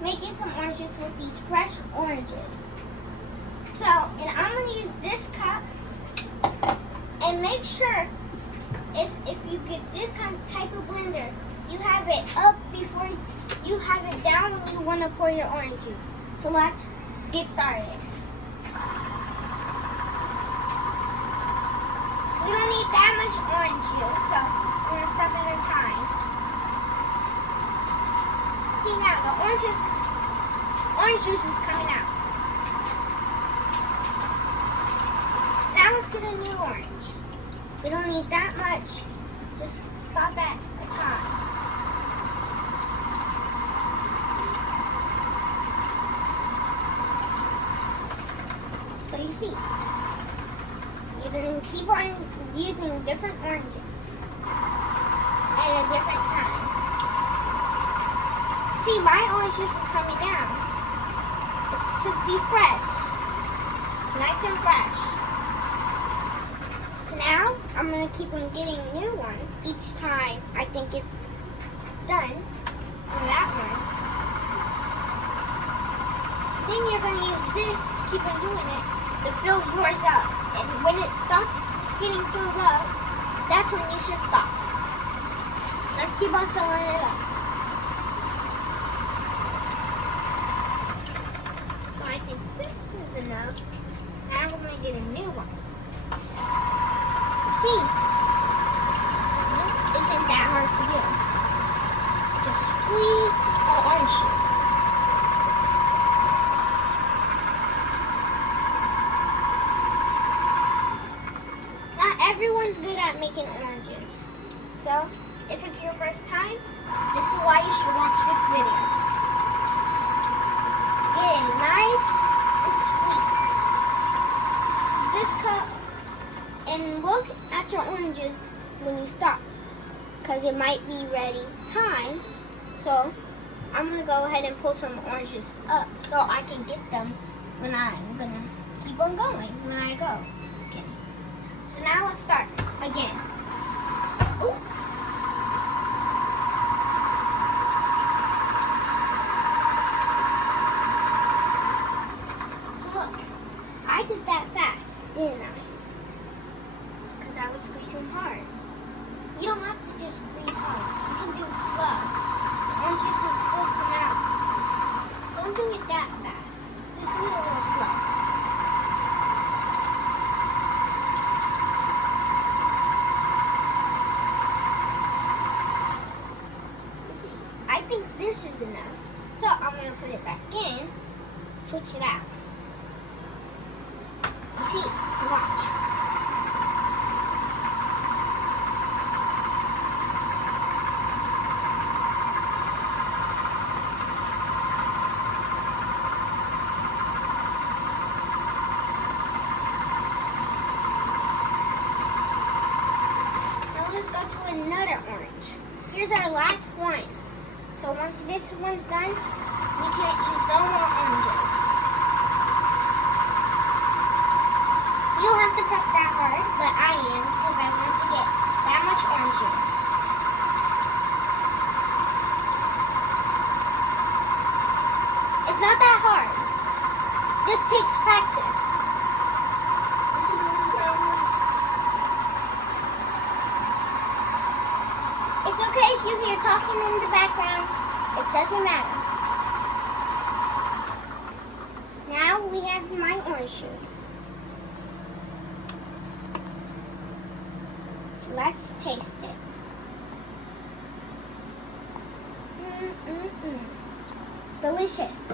making some oranges with these fresh oranges. So, and I'm going to use this cup, and make sure if you get this type of blender, you have it up before you have it down when you want to pour your orange juice. So let's get started. We don't need that much orange juice, so we're going to step at a time. See now, the orange juice is coming out. So now let's get a new orange. We don't need that much. Just stop at a time. So you see, you're going to keep on using different oranges at a different time. See, my orange juice is coming down. It should be fresh. Nice and fresh. So now, I'm going to keep on getting new ones each time I think it's done from that one. Then you're going to use this, keep on doing it, to fill yours up. And when it stops getting filled up, that's when you should stop. Let's keep on filling it up. So I think this is enough. So now we're going to get a new one. See, this isn't that hard to do. Just squeeze the orange juice. Everyone's good at making oranges. So, if it's your first time, this is why you should watch this video. Get it nice and sweet. This cup, and look at your oranges when you stop, because it might be ready time. So, I'm going to go ahead and pull some oranges up so I can get them when I'm going to keep on going when I go. So now let's start again. Ooh. So look, I did that fast, didn't I? Because I was squeezing hard. You don't have to just squeeze hard. You can do slow. Oranges will still come out. Don't do it that fast. Just do it a little slow. I think this is enough. So I'm going to put it back in, switch it out. You see, watch. Now let's go to another orange. Here's our last one. So once this one's done, we can't use no more oranges. You don't have to press that hard, but I am because I want to get that much oranges. It's not that hard. Just takes practice. It's okay if you hear talking in the background. It doesn't matter. Now we have my orange juice. Let's taste it. Delicious.